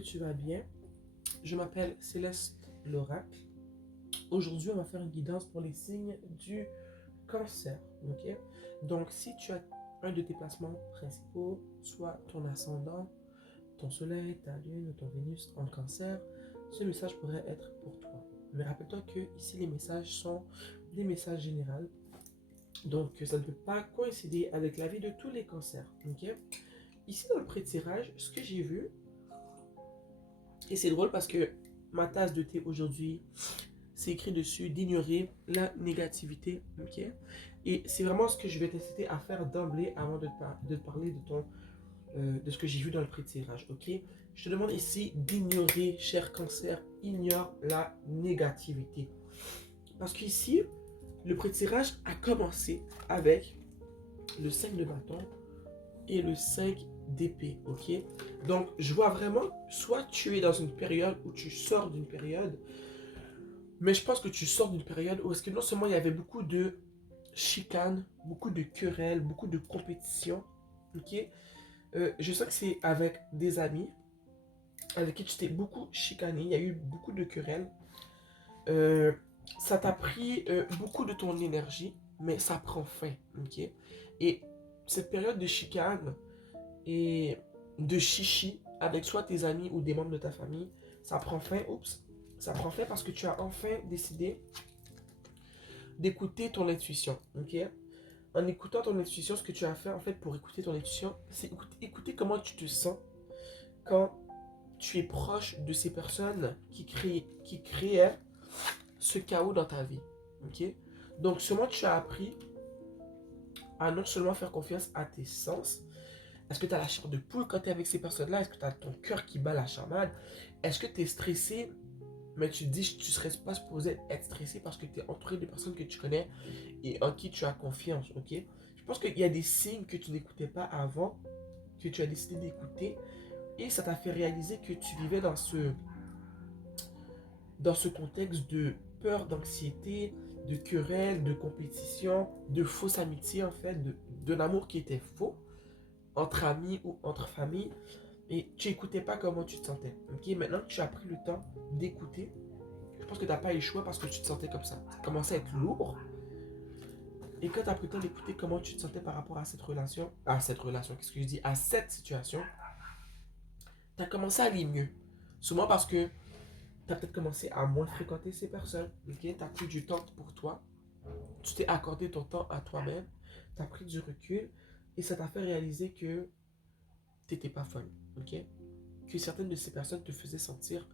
que tu vas bien. Je m'appelle Céleste l'Oracle. Aujourd'hui, on va faire une guidance pour les signes du cancer. Ok? Donc, si tu as un de tes placements principaux, soit ton ascendant, ton soleil, ta lune ou ton Vénus en cancer, ce message pourrait être pour toi. Mais rappelle-toi que ici, les messages sont des messages généraux. Donc, ça ne peut pas coïncider avec la vie de tous les cancers. Ok? Ici, dans le pré-tirage, ce que j'ai vu, et c'est drôle parce que ma tasse de thé aujourd'hui, c'est écrit dessus d'ignorer la négativité. Ok? Et c'est vraiment ce que je vais tester à faire d'emblée avant de te parler de ce que j'ai vu dans le pré-tirage. Ok? Je te demande ici d'ignorer, cher cancer, ignore la négativité. Parce qu'ici, le pré-tirage a commencé avec le 5 de bâton et le 5 d'épée, ok? Donc, je vois vraiment, soit tu es dans une période où tu sors d'une période, mais je pense que tu sors d'une période où est-ce que non seulement il y avait beaucoup de chicanes, beaucoup de querelles, beaucoup de compétition, ok? Je sais que c'est avec des amis avec qui tu t'es beaucoup chicané, il y a eu beaucoup de querelles. Euh, Ça t'a pris beaucoup de ton énergie, mais ça prend fin, ok? Et cette période de chicane, et de chichi avec soit tes amis ou des membres de ta famille, ça prend fin, ça prend fin parce que tu as enfin décidé d'écouter ton intuition, ok? En écoutant ton intuition, ce que tu as fait en fait pour écouter ton intuition, c'est écouter comment tu te sens quand tu es proche de ces personnes qui créaient ce chaos dans ta vie, ok? Donc seulement tu as appris à non seulement faire confiance à tes sens. Est-ce que tu as la chair de poule quand tu es avec ces personnes-là? Est-ce que tu as ton cœur qui bat la chamade? Est-ce que tu es stressé? Mais tu te dis que tu ne serais pas supposé être stressé parce que tu es entouré de personnes que tu connais et en qui tu as confiance, ok? Je pense qu'il y a des signes que tu n'écoutais pas avant, que tu as décidé d'écouter et ça t'a fait réaliser que tu vivais dans ce contexte de peur, d'anxiété, de querelle, de compétition, de fausse amitié en fait, d'un amour qui était faux entre amis ou entre familles. Et tu n'écoutais pas comment tu te sentais. Ok, maintenant que tu as pris le temps d'écouter, je pense que tu n'as pas eu le choix parce que tu te sentais comme ça. Ça commençait à être lourd. Et quand tu as pris le temps d'écouter comment tu te sentais par rapport à cette relation, qu'est-ce que je dis, à cette situation, tu as commencé à aller mieux. Souvent parce que tu as peut-être commencé à moins fréquenter ces personnes. Ok, tu as pris du temps pour toi. Tu t'es accordé ton temps à toi-même. Tu as pris du recul. Et ça t'a fait réaliser que tu n'étais pas folle. Ok, que certaines de ces personnes te faisaient sentir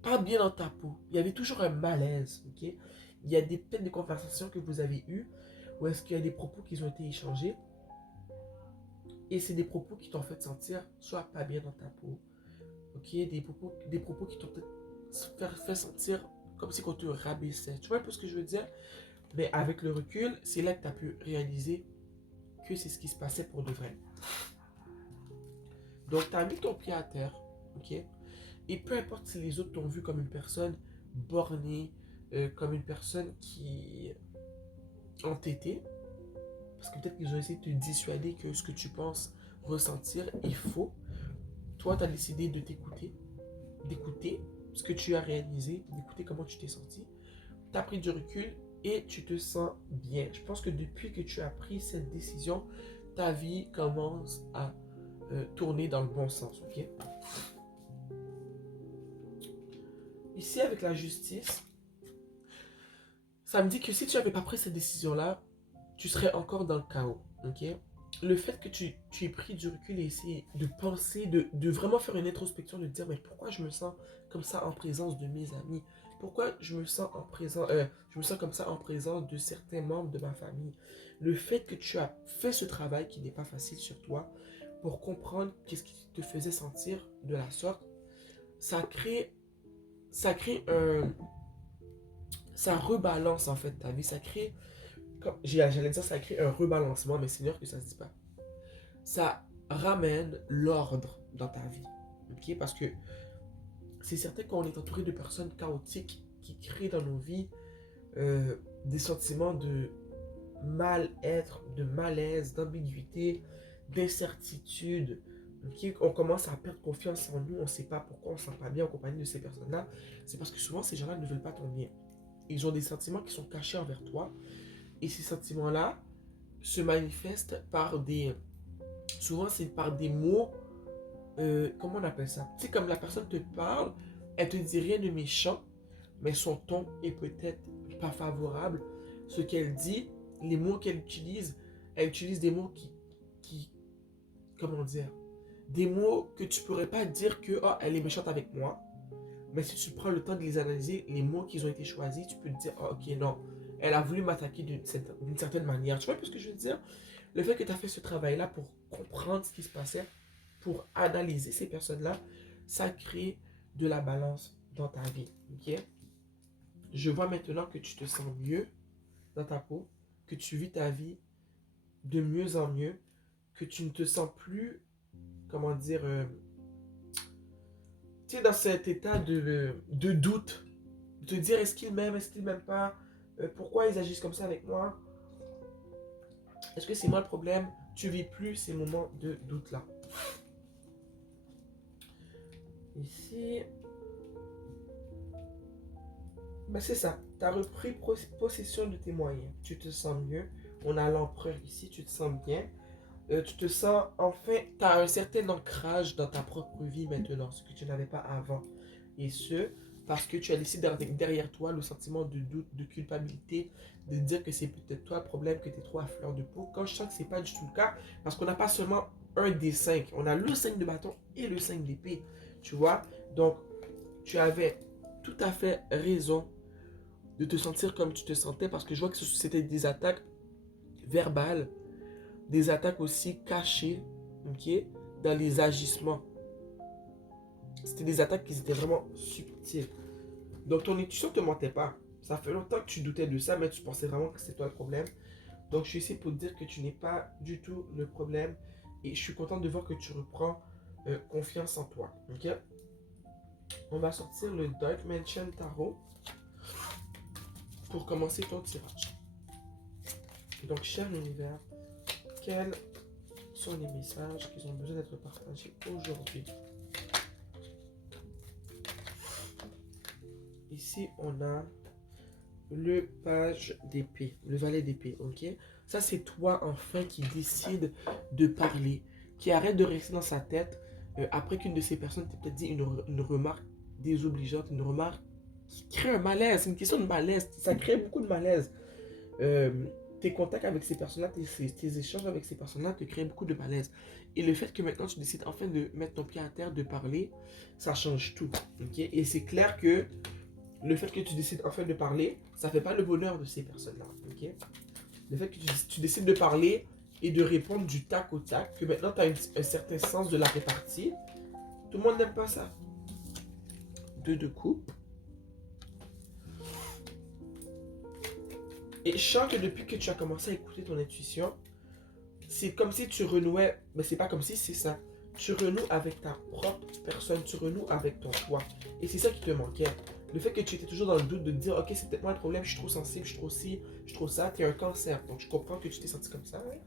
pas bien dans ta peau. Il y avait toujours un malaise, ok? Il y a peut-être des conversations que vous avez eues, ou est-ce qu'il y a des propos qui ont été échangés, et c'est des propos qui t'ont fait sentir soit pas bien dans ta peau, ok? Des propos qui t'ont peut-être fait sentir comme si on te rabaissait. Tu vois un peu ce que je veux dire? Mais avec le recul, c'est là que tu as pu réaliser que c'est ce qui se passait pour de vrai. Donc, tu as mis ton pied à terre, ok? Et peu importe si les autres t'ont vu comme une personne bornée, comme une personne qui est entêtée, parce que peut-être qu'ils ont essayé de te dissuader que ce que tu penses ressentir est faux. Toi, tu as décidé de t'écouter, d'écouter ce que tu as réalisé, d'écouter comment tu t'es senti. Tu as pris du recul et tu te sens bien. Je pense que depuis que tu as pris cette décision, ta vie commence à tourner dans le bon sens, ok? Ici, avec la justice, ça me dit que si tu n'avais pas pris cette décision-là, tu serais encore dans le chaos, ok? Le fait que tu aies pris du recul et essayé de penser, de vraiment faire une introspection, de te dire, mais pourquoi je me sens comme ça en présence de mes amis? Pourquoi je me sens comme ça en présence de certains membres de ma famille? Le fait que tu as fait ce travail qui n'est pas facile sur toi pour comprendre qu'est-ce qui te faisait sentir de la sorte, ça crée, ça crée un, ça rebalance en fait ta vie, ça crée, j'allais dire ça crée un rebalancement, mais c'est sûr que ça se dit pas. Ça ramène l'ordre dans ta vie, ok? Parce que c'est certain qu'on est entouré de personnes chaotiques qui créent dans nos vies des sentiments de mal-être, de malaise, d'ambiguïté, d'incertitude, ok, on commence à perdre confiance en nous, on ne sait pas pourquoi on ne se sent pas bien en compagnie de ces personnes-là. C'est parce que souvent, ces gens-là ne veulent pas ton bien. Ils ont des sentiments qui sont cachés envers toi. Et ces sentiments-là se manifestent par des... Souvent, c'est par des mots... comment on appelle ça? Tu sais, comme la personne te parle, elle te dit rien de méchant, mais son ton est peut-être pas favorable. Ce qu'elle dit, les mots qu'elle utilise, elle utilise des mots qui comment dire, des mots que tu pourrais pas dire que oh, elle est méchante avec moi. Mais si tu prends le temps de les analyser, les mots qui ont été choisis, tu peux te dire, oh, ok, non, elle a voulu m'attaquer d'une certaine manière. Tu vois un peu ce que je veux dire? Le fait que tu as fait ce travail-là pour comprendre ce qui se passait, pour analyser ces personnes-là, ça crée de la balance dans ta vie. Ok? Je vois maintenant que tu te sens mieux dans ta peau, que tu vis ta vie de mieux en mieux, que tu ne te sens plus, comment dire, tu sais, dans cet état de doute, de te dire est-ce qu'ils m'aiment pas, pourquoi ils agissent comme ça avec moi, est-ce que c'est moi le problème, tu vis plus ces moments de doute-là. Ici, ben c'est ça, tu as repris possession de tes moyens, tu te sens mieux, on a l'empereur ici, tu te sens bien, tu te sens, enfin, tu as un certain ancrage dans ta propre vie maintenant, ce que tu n'avais pas avant. Et ce, parce que tu as laissé derrière toi le sentiment de doute, de culpabilité, de dire que c'est peut-être toi le problème, que tu es trop à fleur de peau. Quand je sens que ce n'est pas du tout le cas, parce qu'on n'a pas seulement un des cinq, on a le 5 de bâton et le 5 d'épée, tu vois. Donc, tu avais tout à fait raison de te sentir comme tu te sentais, parce que je vois que c'était des attaques verbales, des attaques aussi cachées, ok, dans les agissements. C'était des attaques qui étaient vraiment subtiles. Donc ton intuition ne te mentait pas. Ça fait longtemps que tu doutais de ça, mais tu pensais vraiment que c'est toi le problème. Donc je suis ici pour te dire que tu n'es pas du tout le problème. Et je suis content de voir que tu reprends confiance en toi. Ok? On va sortir le Dark Mansion Tarot pour commencer ton tirage. Donc cher univers, quels sont les messages qui ont besoin d'être partagés aujourd'hui? Ici, on a le page d'épée, le valet d'épée, ok? Ça, c'est toi, enfin, qui décide de parler, qui arrête de rester dans sa tête après qu'une de ces personnes t'ait peut-être dit une remarque désobligeante, une remarque qui crée un malaise. C'est une question de malaise. Ça crée beaucoup de malaise. Tes contacts avec ces personnes-là, tes échanges avec ces personnes-là te créent beaucoup de malaise. Et le fait que maintenant tu décides enfin de mettre ton pied à terre, de parler, ça change tout, ok? Et c'est clair que le fait que tu décides enfin de parler, ça ne fait pas le bonheur de ces personnes-là, ok? Le fait que tu décides de parler et de répondre du tac au tac, que maintenant tu as un certain sens de la répartie, tout le monde n'aime pas ça. Deux de coupe. Et je sens que depuis que tu as commencé à écouter ton intuition, c'est comme si tu renouais, mais c'est pas comme si, c'est ça. Tu renoues avec ta propre personne, tu renoues avec ton toi. Et c'est ça qui te manquait. Le fait que tu étais toujours dans le doute de te dire, ok, c'est peut-être moi le problème, je suis trop sensible, je suis trop ci, je suis trop ça, tu es un cancer. Donc je comprends que tu t'es senti comme ça. Hein?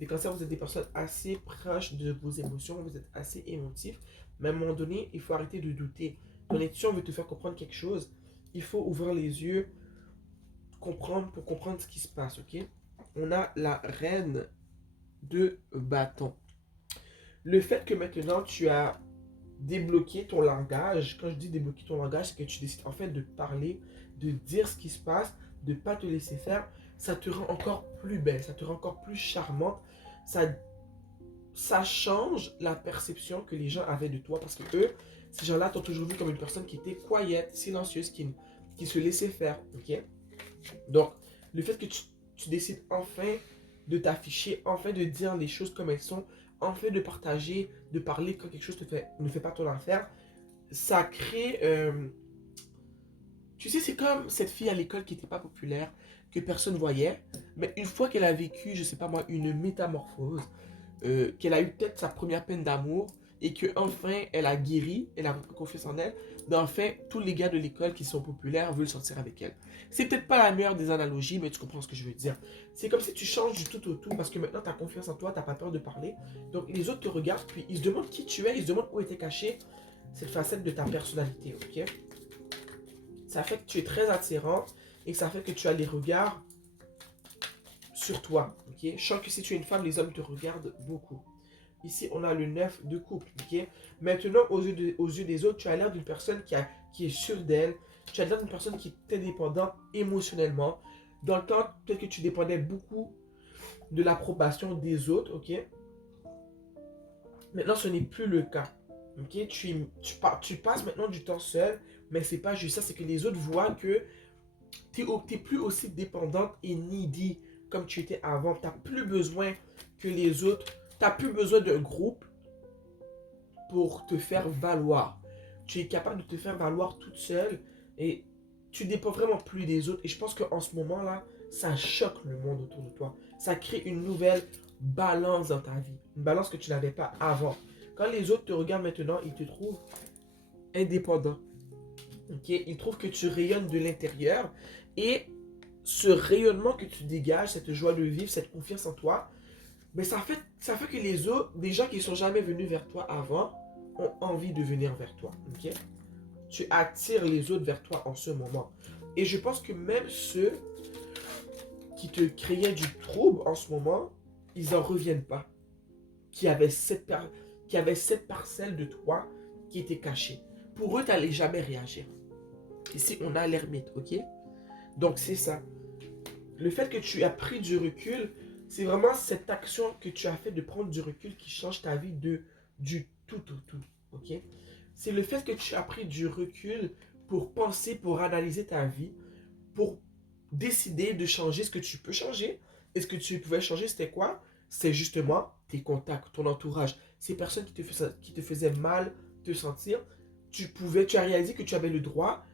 Les cancers, vous êtes des personnes assez proches de vos émotions, vous êtes assez émotifs. Mais à un moment donné, il faut arrêter de douter. Ton intuition veut te faire comprendre quelque chose. Il faut ouvrir les yeux, comprendre pour comprendre ce qui se passe, ok? On a la reine de bâton. Le fait que maintenant tu as débloqué ton langage, quand je dis débloquer ton langage, c'est que tu décides en fait de parler, de dire ce qui se passe, de ne pas te laisser faire, ça te rend encore plus belle, ça te rend encore plus charmante, ça change la perception que les gens avaient de toi, parce que eux, ces gens-là t'ont toujours vu comme une personne qui était quiète, silencieuse, qui se laissait faire, ok? Donc, le fait que tu décides enfin de t'afficher, enfin de dire les choses comme elles sont, enfin de partager, de parler quand quelque chose ne fait pas ton affaire, ça crée... tu sais, c'est comme cette fille à l'école qui n'était pas populaire, que personne voyait, mais une fois qu'elle a vécu, je sais pas moi, une métamorphose, qu'elle a eu peut-être sa première peine d'amour, et que enfin elle a guéri, elle a repris confiance en elle, mais enfin tous les gars de l'école qui sont populaires veulent sortir avec elle. C'est peut-être pas la meilleure des analogies, mais tu comprends ce que je veux dire. C'est comme si tu changes du tout au tout parce que maintenant tu as confiance en toi, tu n'as pas peur de parler. Donc les autres te regardent, puis ils se demandent qui tu es, ils se demandent où était cachée cette facette de ta personnalité, ok? Ça fait que tu es très attirant et ça fait que tu as les regards sur toi, ok? Je sens que si tu es une femme, les hommes te regardent beaucoup. Ici, on a le 9 de couple, ok? Maintenant, aux yeux des autres, tu as l'air d'une personne qui est sûre d'elle. Tu as l'air d'une personne qui est indépendante émotionnellement. Dans le temps, peut-être que tu dépendais beaucoup de l'approbation des autres, ok? Maintenant, ce n'est plus le cas, ok? Tu passes maintenant du temps seul, mais c'est pas juste ça, c'est que les autres voient que tu n'es plus aussi dépendante et needy comme tu étais avant. Tu n'as plus besoin que les autres, tu n'as plus besoin d'un groupe pour te faire valoir. Tu es capable de te faire valoir toute seule et tu dépends vraiment plus des autres. Et je pense qu'en ce moment-là, ça choque le monde autour de toi. Ça crée une nouvelle balance dans ta vie. Une balance que tu n'avais pas avant. Quand les autres te regardent maintenant, ils te trouvent indépendant. Okay? Ils trouvent que tu rayonnes de l'intérieur. Et ce rayonnement que tu dégages, cette joie de vivre, cette confiance en toi, mais ça fait que les autres, des gens qui ne sont jamais venus vers toi avant, ont envie de venir vers toi. Okay? Tu attires les autres vers toi en ce moment. Et je pense que même ceux qui te créaient du trouble en ce moment, ils n'en reviennent pas. Qui avaient cette parcelle de toi qui était cachée. Pour eux, tu n'allais jamais réagir. Ici, on a l'ermite, ok? Donc, c'est ça. Le fait que tu as pris du recul, c'est vraiment cette action que tu as fait de prendre du recul qui change ta vie du tout au tout, ok? C'est le fait que tu as pris du recul pour penser, pour analyser ta vie, pour décider de changer ce que tu peux changer. Et ce que tu pouvais changer, c'était quoi? C'est justement tes contacts, ton entourage. Ces personnes qui te faisaient mal te sentir, tu as réalisé que tu avais le droit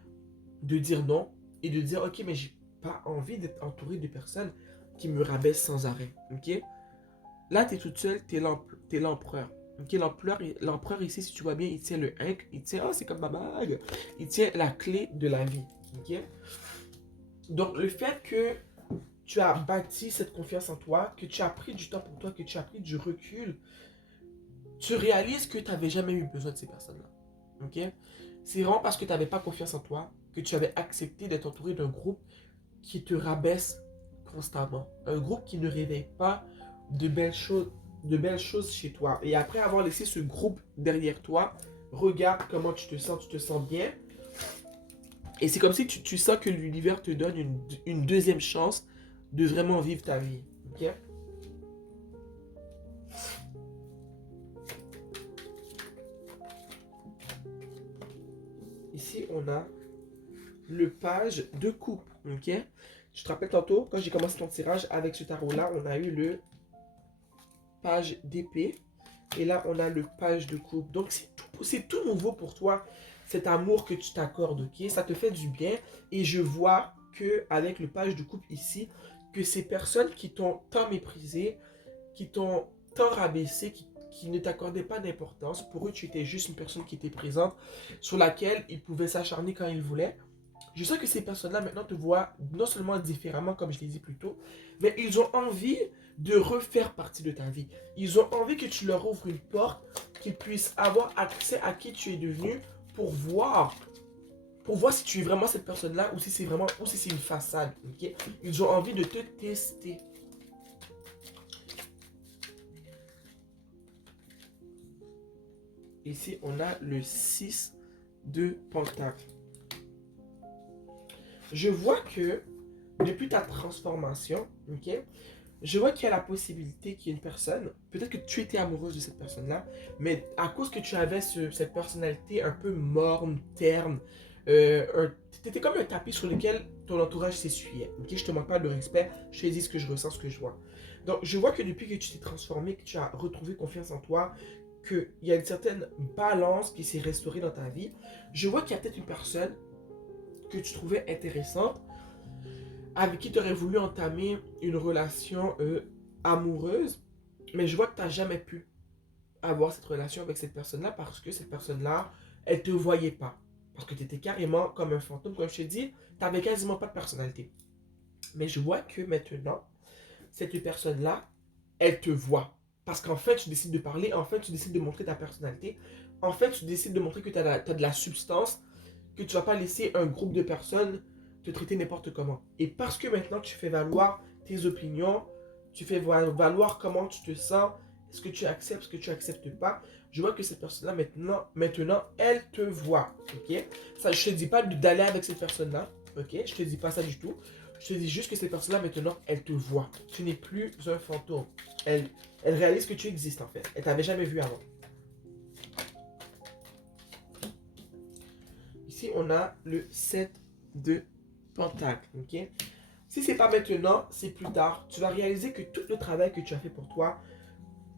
de dire non et de dire ok, mais j'ai pas envie d'être entouré de personnes qui me rabaissent sans arrêt. Ok? Là, tu es toute seule, tu es l'empereur. Ok, l'empereur ici, si tu vois bien, il tient le Inc, il tient, oh, c'est comme ma bague, il tient la clé de la vie. Ok? Donc, le fait que tu as bâti cette confiance en toi, que tu as pris du temps pour toi, que tu as pris du recul, tu réalises que tu n'avais jamais eu besoin de ces personnes-là. Ok? C'est vraiment parce que tu n'avais pas confiance en toi que tu avais accepté d'être entouré d'un groupe qui te rabaisse constamment. Un groupe qui ne réveille pas de belles choses chez toi. Et après avoir laissé ce groupe derrière toi, regarde comment tu te sens bien. Et c'est comme si tu sens que l'univers te donne une deuxième chance de vraiment vivre ta vie. Ok? Ici, on a le page de coupe. Ok? Je te rappelle tantôt, quand j'ai commencé ton tirage avec ce tarot-là, on a eu le page d'épée. Et là, on a le page de coupe. Donc, c'est tout nouveau pour toi, cet amour que tu t'accordes, ok? Ça te fait du bien. Et je vois que avec le page de coupe ici, que ces personnes qui t'ont tant méprisé, qui t'ont tant rabaissé, qui ne t'accordaient pas d'importance, pour eux, tu étais juste une personne qui était présente, sur laquelle ils pouvaient s'acharner quand ils voulaient. Je sais que ces personnes-là maintenant te voient non seulement différemment, comme je l'ai dit plus tôt, mais ils ont envie de refaire partie de ta vie. Ils ont envie que tu leur ouvres une porte, qu'ils puissent avoir accès à qui tu es devenu pour voir si tu es vraiment cette personne-là ou si c'est vraiment ou si c'est une façade. Okay? Ils ont envie de te tester. Ici, on a le 6 de Pentacle. Je vois que depuis ta transformation, ok, je vois qu'il y a la possibilité qu'il y ait une personne, peut-être que tu étais amoureuse de cette personne-là, mais à cause que tu avais cette personnalité un peu morne, terne, tu étais comme un tapis sur lequel ton entourage s'essuyait. Ok, je te manque pas de respect, je te dis ce que je ressens, ce que je vois. Donc, je vois que depuis que tu t'es transformé, que tu as retrouvé confiance en toi, qu'il y a une certaine balance qui s'est restaurée dans ta vie, je vois qu'il y a peut-être une personne que tu trouvais intéressante, avec qui tu aurais voulu entamer une relation amoureuse, mais je vois que tu n'as jamais pu. avoir cette relation avec cette personne-là parce que cette personne-là, elle te voyait pas. Parce que tu étais carrément comme un fantôme. Comme je te dis, tu n'avais quasiment pas de personnalité. Mais je vois que maintenant, cette personne-là, elle te voit. Parce qu'en fait, tu décides de parler, en fait, tu décides de montrer ta personnalité. En fait, tu décides de montrer que tu as, de la substance, que tu ne vas pas laisser un groupe de personnes te traiter n'importe comment. Et parce que maintenant, tu fais valoir tes opinions, tu fais valoir comment tu te sens, ce que tu acceptes, ce que tu acceptes pas, je vois que cette personne-là, maintenant, elle te voit. Ok? Ça, je te dis pas d'aller avec cette personne-là. Ok? Je te dis pas ça du tout. Je te dis juste que cette personne-là, maintenant, elle te voit. Tu n'es plus un fantôme. Elle réalise que tu existes, en fait. Elle t'avait jamais vu avant. Ici, on a le 7 de Pentacle. Ok? Si c'est pas maintenant, c'est plus tard. Tu vas réaliser que tout le travail que tu as fait pour toi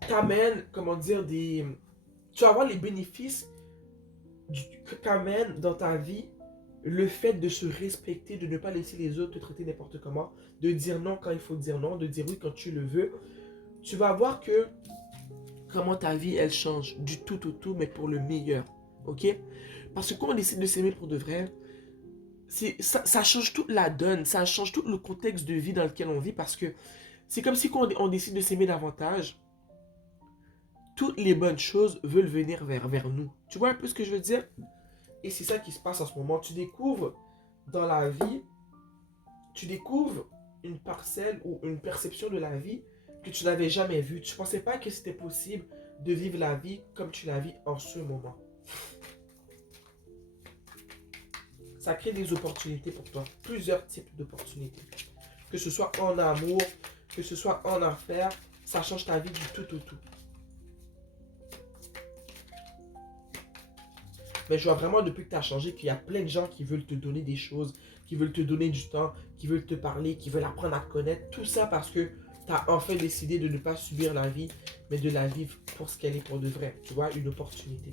t'amène, comment dire, des... Tu vas avoir les bénéfices qu'amène dans ta vie le fait de se respecter, de ne pas laisser les autres te traiter n'importe comment, de dire non quand il faut dire non, de dire oui quand tu le veux. Tu vas voir que comment ta vie, elle change du tout au tout, mais pour le meilleur. Ok? Parce que quand on décide de s'aimer pour de vrai, ça change toute la donne, ça change tout le contexte de vie dans lequel on vit parce que c'est comme si quand on décide de s'aimer davantage, toutes les bonnes choses veulent venir vers nous. Tu vois un peu ce que je veux dire? Et c'est ça qui se passe en ce moment. Tu découvres dans la vie, tu découvres une parcelle ou une perception de la vie que tu n'avais jamais vue. Tu ne pensais pas que c'était possible de vivre la vie comme tu la vis en ce moment. Ça crée des opportunités pour toi. Plusieurs types d'opportunités. Que ce soit en amour, que ce soit en affaires, ça change ta vie du tout au tout. Mais je vois vraiment depuis que tu as changé qu'il y a plein de gens qui veulent te donner des choses, qui veulent te donner du temps, qui veulent te parler, qui veulent apprendre à te connaître. Tout ça parce que tu as enfin décidé de ne pas subir la vie, mais de la vivre pour ce qu'elle est pour de vrai. Tu vois, une opportunité.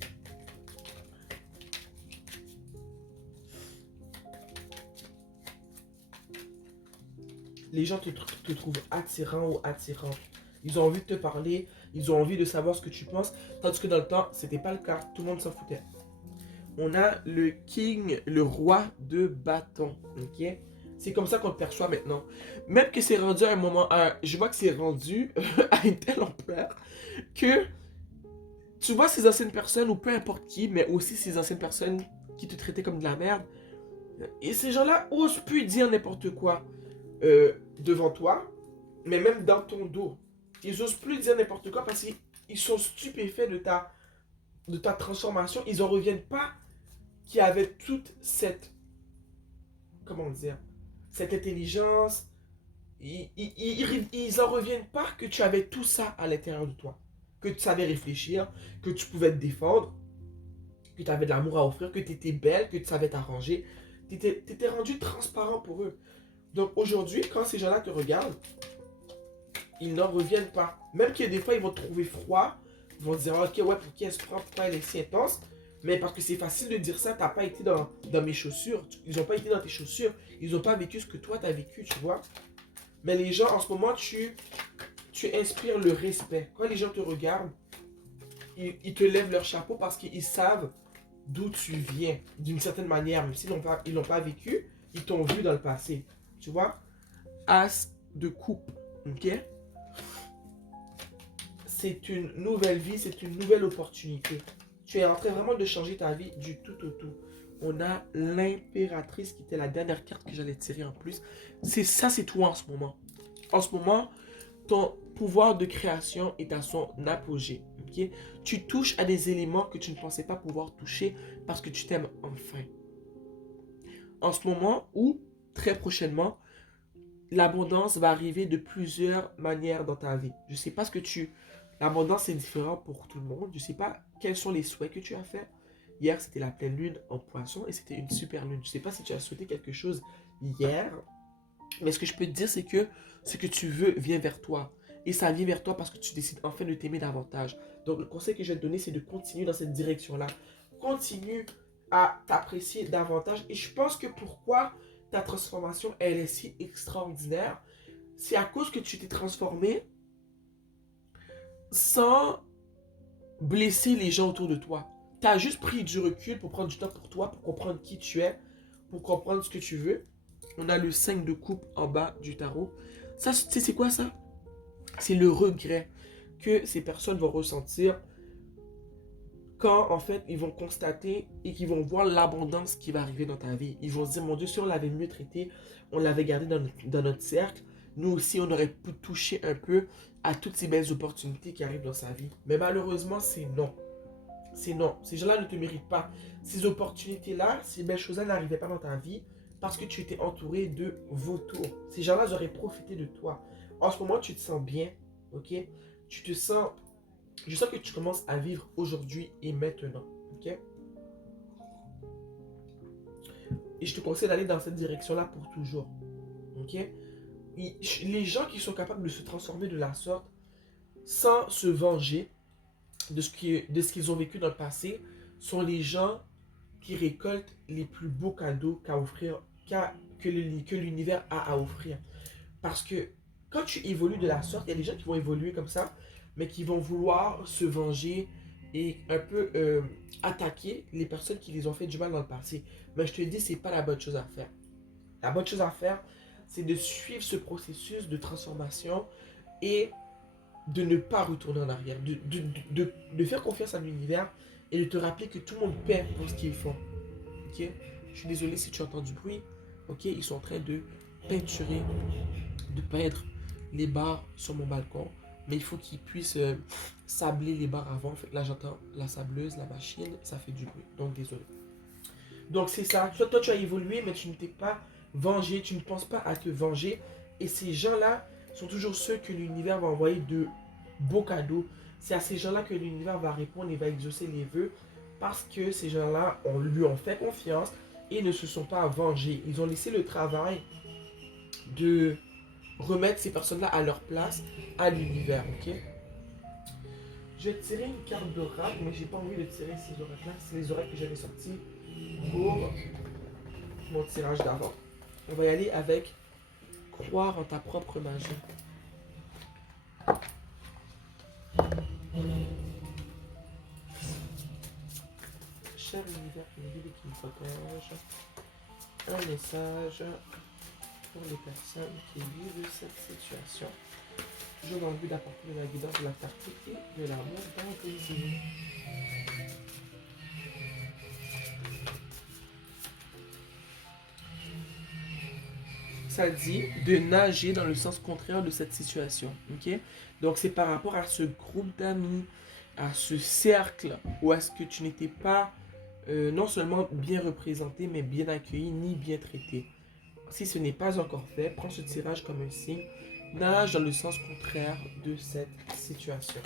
Les gens te trouvent attirant ou attirante. Ils ont envie de te parler, ils ont envie de savoir ce que tu penses, tandis que dans le temps, c'était pas le cas. Tout le monde s'en foutait. On a le king, le roi de bâton. Ok? C'est comme ça qu'on le perçoit maintenant. Même que c'est rendu à un moment, je vois que c'est rendu à une telle ampleur que tu vois ces anciennes personnes, ou peu importe qui, mais aussi ces anciennes personnes qui te traitaient comme de la merde. Et ces gens-là osent plus dire n'importe quoi devant toi, mais même dans ton dos. Ils osent plus dire n'importe quoi parce qu'ils sont stupéfaits de ta transformation. Ils en reviennent pas qui avait toute cette, comment dire, cette intelligence. Ils en reviennent pas que tu avais tout ça à l'intérieur de toi. Que tu savais réfléchir, que tu pouvais te défendre, que tu avais de l'amour à offrir, que tu étais belle, que tu savais t'arranger. Tu étais rendu transparent pour eux. Donc aujourd'hui, quand ces gens-là te regardent, ils n'en reviennent pas. Même que des fois, ils vont te trouver froid. Ils vont te dire, ok, ouais, pour qui elle se prend, pourquoi elle est si intense. Mais parce que c'est facile de dire ça, t'as pas été dans mes chaussures. Ils n'ont pas été dans tes chaussures. Ils n'ont pas vécu ce que toi, t'as vécu, tu vois. Mais les gens, en ce moment, tu inspires le respect. Quand les gens te regardent, ils te lèvent leur chapeau parce qu'ils savent d'où tu viens, d'une certaine manière. Même s'ils l'ont pas vécu, ils t'ont vu dans le passé. Tu vois? As de coupe. Ok? C'est une nouvelle vie, c'est une nouvelle opportunité. Tu es en train vraiment de changer ta vie du tout au tout. On a l'impératrice qui était la dernière carte que j'allais tirer en plus. C'est toi en ce moment. En ce moment, ton pouvoir de création est à son apogée. Okay? Tu touches à des éléments que tu ne pensais pas pouvoir toucher parce que tu t'aimes enfin. En ce moment ou très prochainement, l'abondance va arriver de plusieurs manières dans ta vie. Je ne sais pas ce que tu... L'abondance est différent pour tout le monde. Je ne sais pas quels sont les souhaits que tu as fait. Hier, c'était la pleine lune en poisson et c'était une super lune. Je ne sais pas si tu as souhaité quelque chose hier. Mais ce que je peux te dire, c'est que ce que tu veux vient vers toi. Et ça vient vers toi parce que tu décides enfin de t'aimer davantage. Donc le conseil que je vais te donner, c'est de continuer dans cette direction-là. Continue à t'apprécier davantage. Et je pense que pourquoi ta transformation, elle est si extraordinaire, c'est à cause que tu t'es transformé sans blesser les gens autour de toi. Tu as juste pris du recul pour prendre du temps pour toi, pour comprendre qui tu es, pour comprendre ce que tu veux. On a le 5 de coupe en bas du tarot. Ça, tu sais, c'est quoi ça? C'est le regret que ces personnes vont ressentir quand, en fait, ils vont constater et qu'ils vont voir l'abondance qui va arriver dans ta vie. Ils vont se dire, mon Dieu, si on l'avait mieux traité, on l'avait gardé dans notre cercle, nous aussi, on aurait pu toucher un peu à toutes ces belles opportunités qui arrivent dans sa vie. Mais malheureusement, c'est non. C'est non. Ces gens-là ne te méritent pas. Ces opportunités-là, ces belles choses-là n'arrivaient pas dans ta vie parce que tu étais entouré de vautours. Ces gens-là auraient profité de toi. En ce moment, tu te sens bien, ok? Tu te sens... Je sens que tu commences à vivre aujourd'hui et maintenant, ok? Et je te conseille d'aller dans cette direction-là pour toujours, ok? Les gens qui sont capables de se transformer de la sorte sans se venger de ce qu'ils ont vécu dans le passé sont les gens qui récoltent les plus beaux cadeaux qu'à offrir, que l'univers a à offrir. Parce que quand tu évolues de la sorte, il y a des gens qui vont évoluer comme ça, mais qui vont vouloir se venger et un peu attaquer les personnes qui les ont fait du mal dans le passé. Mais je te dis, c'est pas la bonne chose à faire. La bonne chose à faire, c'est de suivre ce processus de transformation et de ne pas retourner en arrière, de faire confiance à l'univers et de te rappeler que tout le monde paie pour ce qu'ils font. Ok? Je suis désolé si tu entends du bruit. Ok? Ils sont en train de peinturer, de peindre les barres sur mon balcon. Mais il faut qu'ils puissent sabler les barres avant. Fait que là, j'entends la sableuse, la machine, ça fait du bruit. Donc, désolé. Donc, c'est ça. Toi, tu as évolué, mais tu ne t'es pas vengé. Tu ne penses pas à te venger. Et ces gens-là sont toujours ceux que l'univers va envoyer de beaux cadeaux. C'est à ces gens-là que l'univers va répondre et va exaucer les vœux. Parce que ces gens-là lui ont fait confiance et ne se sont pas vengés. Ils ont laissé le travail de remettre ces personnes-là à leur place, à l'univers, ok? Je vais tirer une carte d'oracle, mais j'ai pas envie de tirer ces oracles-là. C'est les oracles que j'avais sortis pour mon tirage d'avant. On va y aller avec croire en ta propre magie. Cher univers qui me guide et qui me protège, un message pour les personnes qui vivent cette situation. Toujours dans le but d'apporter de la guidance, de la clarté et de l'amour dans vos vies. Ça dit de nager dans le sens contraire de cette situation. Ok? Donc c'est par rapport à ce groupe d'amis, à ce cercle où est-ce que tu n'étais pas non seulement bien représenté, mais bien accueilli ni bien traité. Si ce n'est pas encore fait, prends ce tirage comme un signe. Nage dans le sens contraire de cette situation.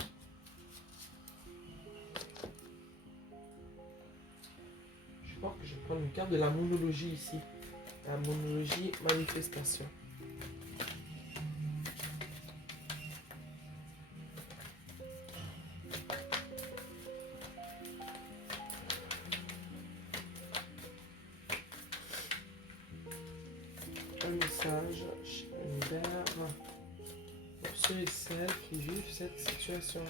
Je pense que je vais prendre une carte de la monologie ici. La monologie manifestation. Un message chez l'univers pour ceux et celles qui vivent cette situation.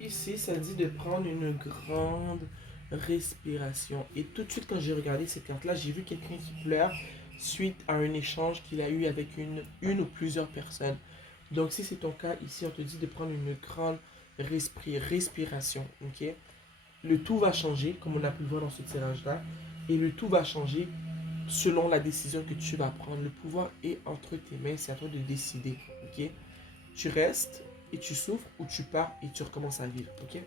Ici, ça dit de prendre une grande respiration. Et tout de suite, quand j'ai regardé cette carte-là, j'ai vu quelqu'un qui pleure suite à un échange qu'il a eu avec une ou plusieurs personnes. Donc, si c'est ton cas, ici, on te dit de prendre une grande respiration. Ok? Le tout va changer, comme on a pu le voir dans ce tirage-là. Et le tout va changer selon la décision que tu vas prendre. Le pouvoir est entre tes mains, c'est à toi de décider. Ok? Tu restes et tu souffres ou tu pars et tu recommences à vivre. Ok?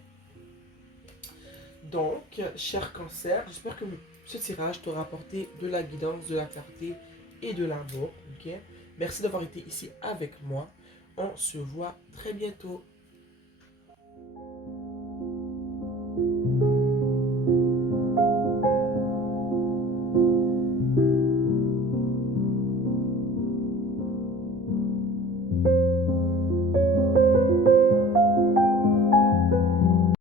Donc, cher cancer, j'espère que ce tirage t'aura apporté de la guidance, de la clarté et de l'amour. Ok? Merci d'avoir été ici avec moi. On se voit très bientôt.